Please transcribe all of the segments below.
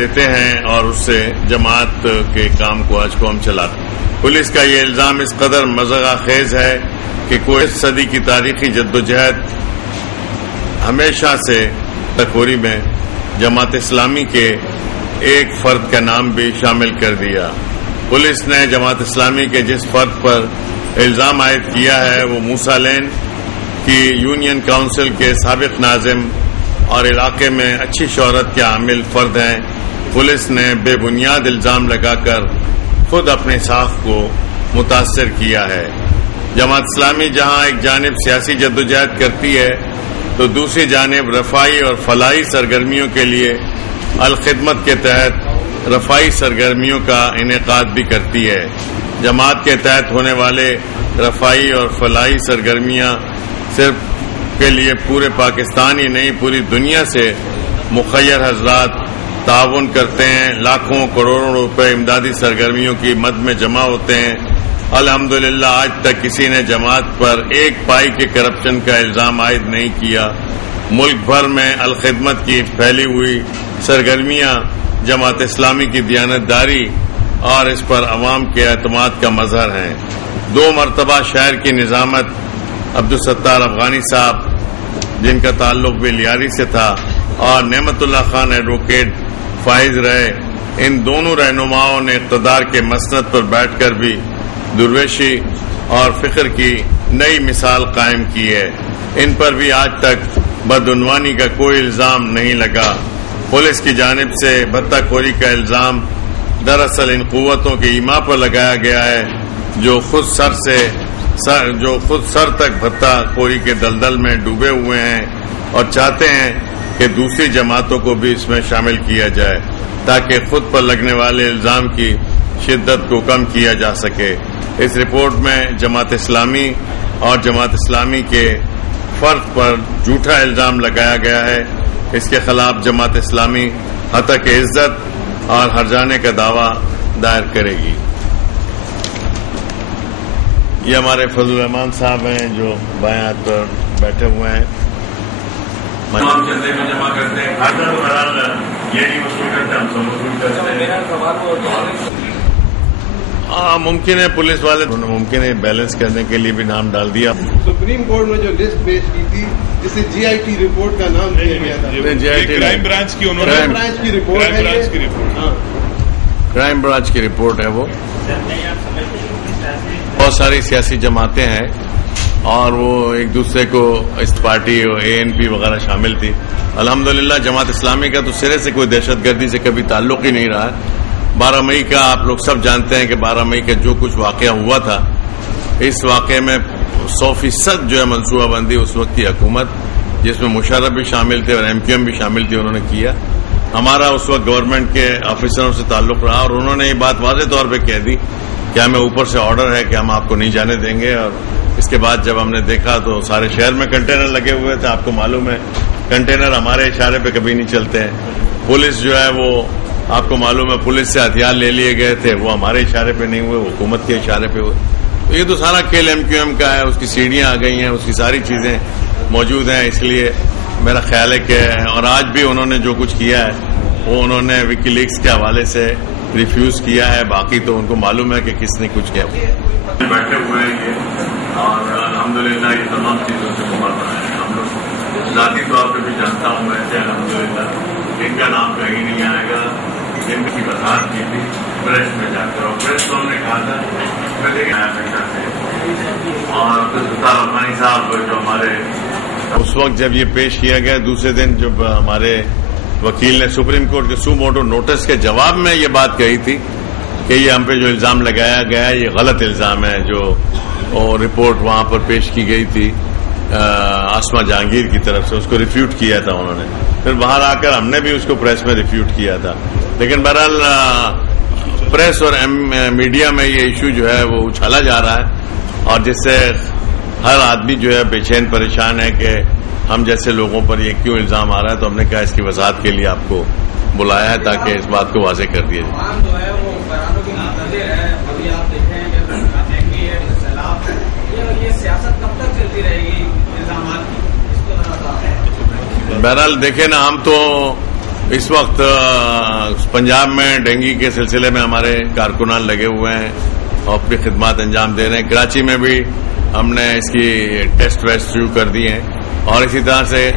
دیتے ہیں اور اس سے جماعت کے کام کو آج کو ہم چلاتے ہیں۔ پولیس کا یہ الزام اس قدر مذاق خیز ہے کہ کوئی صدی کی تاریخی جدوجہد ہمیشہ سے تکوری میں جماعت اسلامی کے ایک فرد کا نام بھی شامل کر دیا۔ پولیس نے جماعت اسلامی کے جس فرد پر الزام عائد کیا ہے وہ موسیٰ لین کی یونین کونسل کے سابق ناظم اور علاقے میں اچھی شہرت کے حامل فرد ہیں۔ پولیس نے بے بنیاد الزام لگا کر خود اپنے ساکھ کو متاثر کیا ہے۔ جماعت اسلامی جہاں ایک جانب سیاسی جدوجہد کرتی ہے تو دوسری جانب رفاہی اور فلاحی سرگرمیوں کے لیے الخدمت کے تحت رفاہی سرگرمیوں کا انعقاد بھی کرتی ہے۔ جماعت کے تحت ہونے والے رفاہی اور فلاحی سرگرمیاں صرف کے لیے پورے پاکستان ہی نہیں پوری دنیا سے مخیر حضرات تعاون کرتے ہیں۔ لاکھوں کروڑوں روپے امدادی سرگرمیوں کی مد میں جمع ہوتے ہیں۔ الحمدللہ آج تک کسی نے جماعت پر ایک پائی کے کرپشن کا الزام عائد نہیں کیا۔ ملک بھر میں الخدمت کی پھیلی ہوئی سرگرمیاں جماعت اسلامی کی دیانتداری اور اس پر عوام کے اعتماد کا مظہر ہیں۔ 2 مرتبہ شہر کی نظامت عبدالستار افغانی صاحب جن کا تعلق بھی لیاری سے تھا اور نعمت اللہ خان ایڈوکیٹ فائز رہے، ان دونوں رہنماؤں نے اقتدار کے مسند پر بیٹھ کر بھی درویشی اور فقر کی نئی مثال قائم کی ہے۔ ان پر بھی آج تک بدعنوانی کا کوئی الزام نہیں لگا۔ پولیس کی جانب سے بھتہ خوری کا الزام دراصل ان قوتوں کے ایما پر لگایا گیا ہے جو خود سر تک بھتہ خوری کے دلدل میں ڈوبے ہوئے ہیں اور چاہتے ہیں کہ دوسری جماعتوں کو بھی اس میں شامل کیا جائے تاکہ خود پر لگنے والے الزام کی شدت کو کم کیا جا سکے۔ اس رپورٹ میں جماعت اسلامی اور جماعت اسلامی کے فرد پر جھوٹا الزام لگایا گیا ہے۔ اس کے خلاف جماعت اسلامی ہتک عزت اور ہرجانے کا دعویٰ دائر کرے گی۔ یہ ہمارے فضل الرحمان صاحب ہیں جو بائیں ہاتھ پر بیٹھے ہوئے ہیں۔ تمام چندے میں جمع کرتے ہیں، کھاتا تو بہرحال یہ نہیں وصول کرتے، ہم سب وصول کرتے ہیں۔ ممکن ہے پولیس والے ممکن ہے بیلنس کرنے کے لیے بھی نام ڈال دیا۔ سپریم کورٹ میں جو لسٹ پیش کی تھی جسے جی آئی ٹی رپورٹ کا نام دیا گیا تھا، کرائم برانچ کی رپورٹ ہے، کرائم برانچ کی رپورٹ ہے۔ وہ بہت ساری سیاسی جماعتیں ہیں اور وہ ایک دوسرے کو اس پارٹی اے این پی وغیرہ شامل تھی۔ الحمدللہ جماعت اسلامی کا تو سرے سے کوئی دہشت گردی سے کبھی تعلق ہی نہیں رہا۔ 12 مئی کا آپ لوگ سب جانتے ہیں کہ 12 مئی کا جو کچھ واقعہ ہوا تھا، اس واقعے میں 100% جو ہے منصوبہ بندی اس وقت کی حکومت جس میں مشرف بھی شامل تھے اور ایم کیو ایم بھی شامل تھی انہوں نے کیا۔ ہمارا اس وقت گورنمنٹ کے آفیسروں سے تعلق رہا اور انہوں نے یہ بات واضح طور پہ کہہ دی کہ ہمیں اوپر سے آرڈر ہے کہ ہم آپ کو نہیں جانے دیں گے۔ اور اس کے بعد جب ہم نے دیکھا تو سارے شہر میں کنٹینر لگے ہوئے تھے۔ آپ کو معلوم ہے کنٹینر ہمارے اشارے پہ کبھی نہیں چلتے ہیں۔ پولیس جو ہے وہ آپ کو معلوم ہے پولیس سے ہتھیار لے لیے گئے تھے، وہ ہمارے اشارے پہ نہیں ہوئے، حکومت کے اشارے پہ ہوئے۔ تو یہ تو سارا کھیل ایم کیو ایم کا ہے، اس کی سیڑھیاں آ گئی ہیں، اس کی ساری چیزیں موجود ہیں۔ اس لیے میرا خیال ہے کہ اور آج بھی انہوں نے جو کچھ کیا ہے وہ انہوں نے وکی لیکس کے حوالے سے ریفیوز کیا ہے، باقی تو ان کو معلوم ہے کہ کس نے کچھ کیا۔ بیٹھے ہوئے ہیں اور الحمدللہ یہ تمام چیزوں سے مبارک ہیں۔ ہم لوگ ذاتی طور پہ بھی جانتا ہوں میں سے الحمدللہ ان کا نام کہیں نہیں آئے گا، جن کی وضاحت کی تھی پریس میں جا کر، اور پریس کو ہم نے کہا تھا میں لے کے آیا پیشہ سے۔ اور عبدالستار افغانی صاحب جو ہمارے اس وقت جب یہ پیش کیا گیا، دوسرے دن جب ہمارے وکیل نے سپریم کورٹ کے سو موٹو نوٹس کے جواب میں یہ بات کہی تھی کہ یہ ہم پہ جو الزام لگایا گیا ہے یہ غلط الزام ہے، جو رپورٹ وہاں پر پیش کی گئی تھی آسما جہانگیر کی طرف سے، اس کو ریفیوٹ کیا تھا انہوں نے۔ پھر باہر آ کر ہم نے بھی اس کو پریس میں ریفیوٹ کیا تھا، لیکن بہرحال پریس اور میڈیا میں یہ ایشو جو ہے وہ اچھالا جا رہا ہے اور جس سے ہر آدمی جو ہے بے چین پریشان ہے کہ ہم جیسے لوگوں پر یہ کیوں الزام آ رہا ہے۔ تو ہم نے کہا اس کی وضاحت کے لیے آپ کو بلایا ہے تاکہ اس بات کو واضح کر دیا جائے۔ بہرحال دیکھیں نا، ہم تو اس وقت پنجاب میں ڈینگی کے سلسلے میں ہمارے کارکنان لگے ہوئے ہیں اور اپنی خدمات انجام دے رہے ہیں. کراچی میں بھی ہم نے اس کی ٹیسٹ ویسٹ شروع کر دی ہیں اور اسی طرح سے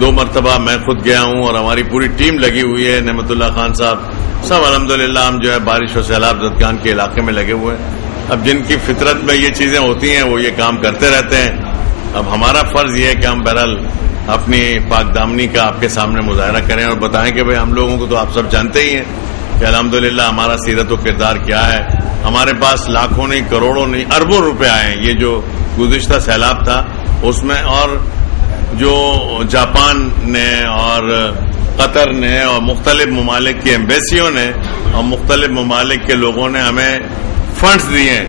2 مرتبہ میں خود گیا ہوں اور ہماری پوری ٹیم لگی ہوئی ہے. نعمت اللہ خان صاحب سب الحمدللہ ہم جو ہے بارش و سیلاب زدگان کے علاقے میں لگے ہوئے ہیں. اب جن کی فطرت میں یہ چیزیں ہوتی ہیں وہ یہ کام کرتے رہتے ہیں. اب ہمارا فرض یہ ہے کہ ہم بہرحال اپنی پاک دامنی کا آپ کے سامنے مظاہرہ کریں اور بتائیں کہ بھئی ہم لوگوں کو تو آپ سب جانتے ہی ہیں کہ الحمدللہ ہمارا سیرت و کردار کیا ہے. ہمارے پاس لاکھوں نہیں کروڑوں نہیں اربوں روپے آئے ہیں. یہ جو گزشتہ سیلاب تھا اس میں, اور جو جاپان نے اور قطر نے اور مختلف ممالک کی ایمبیسیوں نے اور مختلف ممالک کے لوگوں نے ہمیں فنڈز دیے ہیں.